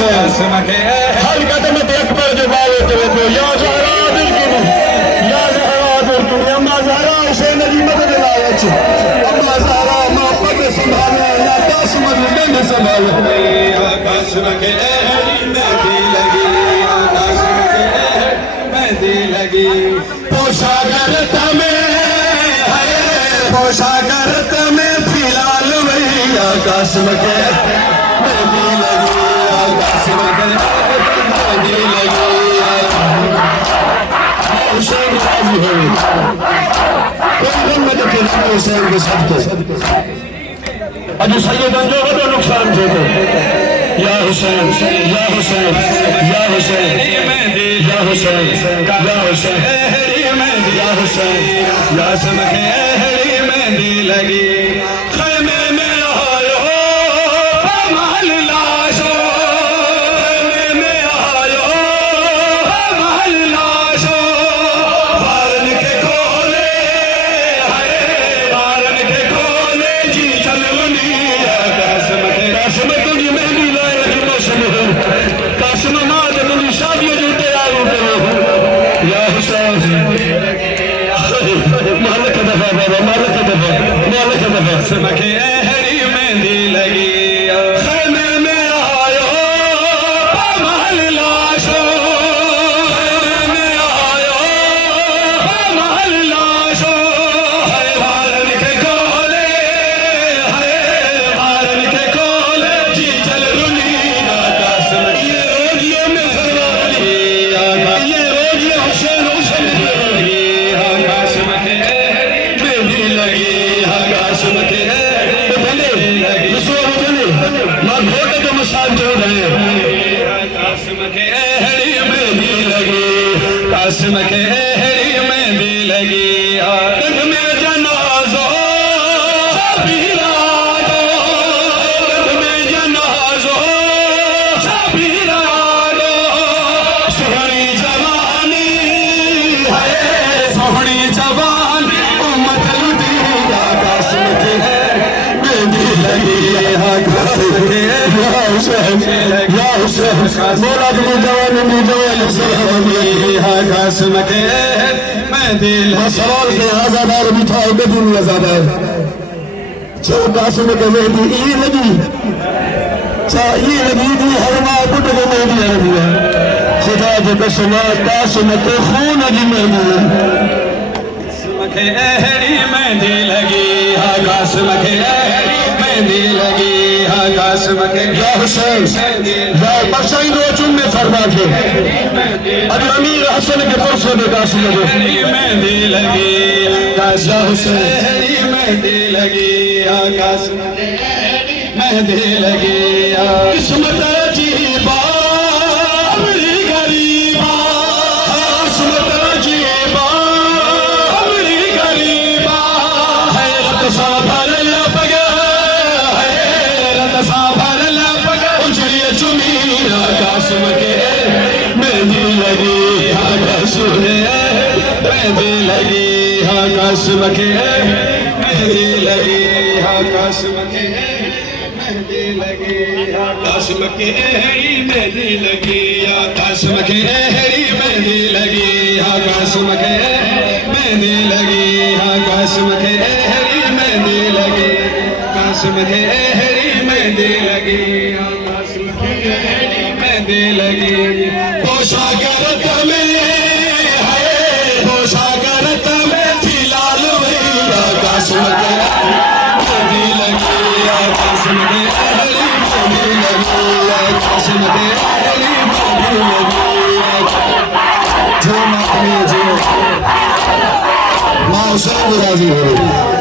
قاسم کے ہر قدم اکبر جو باوے تو یا زہرا دل کی یا زہرا دل کی اما زہرا حسین علی مدد لائچ اما زہرا محبت سنبھالے یا قاسم علی سنبھالے قاسم کے مہندی لگی قاسم کے مہندی لگی پوشا کرت میں پوشا کرت میں فیلال وہی یا قاسم کے مہندی لگی یا قاسم کے مہندی لگی حسین راضی ہوئی کوئی غمت کے حسین کے صدقے اجو سید انجو بدو نقصان تھے یا حسین یا حسین یا حسین یا حسین یا حسین یا حسین قاسم کے مہندی لگی خیمے میں آئو ہمال لاشو خیمے میں آئو ہمال لاشو بارن کے کھولے بارن کے کھولے جی چلونی قاسم کے قاسم تجھی مہندی لائے جو موسم ہے قاسم ماں تجھی شادی جو تیار کرو یا حسین مالک دفع بابا مالک دفع مالک دفع قاسم کے مہندی لگی خیمے میں آئو ہمال لاشو خیمے میں آئو ہمال لاشو بارن کے کھولے بارن کے کھولے جی چل رنی قاسم یہ روجیوں میں سروالی یہ روجیوں حسین حسین لگی قاسم کے مہندی لگی قاسم کے بھلے رسول بھلے ماں گھوٹے تو مسائل جو رہے قاسم کے مہندی لگی قاسم کے مہندی لگی دن میں جنازو شبیرہ دو دن میں جنازو شبیرہ دو سہنی جوانی ہے سہنی جوان امت لٹی قاسم کے مہندی لگی قاسم کے یا حسین یا حسین مولا کی جوانی بھی جوانی سلام قاسم کے مہندی لگی سوال کے آزادار بھی تھا بدون آزادار چھو قاسم کے مہندی ای لگی چھا ای لگی دی ہر ماں بٹ کے مہندی لگی ہے خدا کے قسم قاسم کے خون کی مہندی ہے قاسم کے مہندی لگی قاسم کے مہندی لگی قاسم کے یا حسین یا بخشائی دو چون میں فرما کے اب امیر حسن کے پرسوں میں قاسم لگے مہندی لگی قاسم یا حسین مہندی لگی قاسم کے مہندی لگی قسمت عجیبا امری غریبا قسمت عجیبا امری غریبا حیرت سا بھر لپگا حیرت سا بھر لپگا اجڑی چمیرا قاسم کے مہندی لگی قاسم مہندی لگی قاسم کے مہندی لگی قاسم کے مہندی لگی قاسم کے مہندی لگی قاسم کے مہندی لگی قاسم کے مہندی لگی قاسم کے مہندی لگی قاسم کے مہندی لگی قاسم کے مہندی لگی پوشا کرت میں پوشا کرت میں تھی لال ویا قاسم کے مہندی لگی قاسم کے مہندی لگی قاسم کے مہندی لگی جو ماتمی جو ماں حسین راضی ہوئی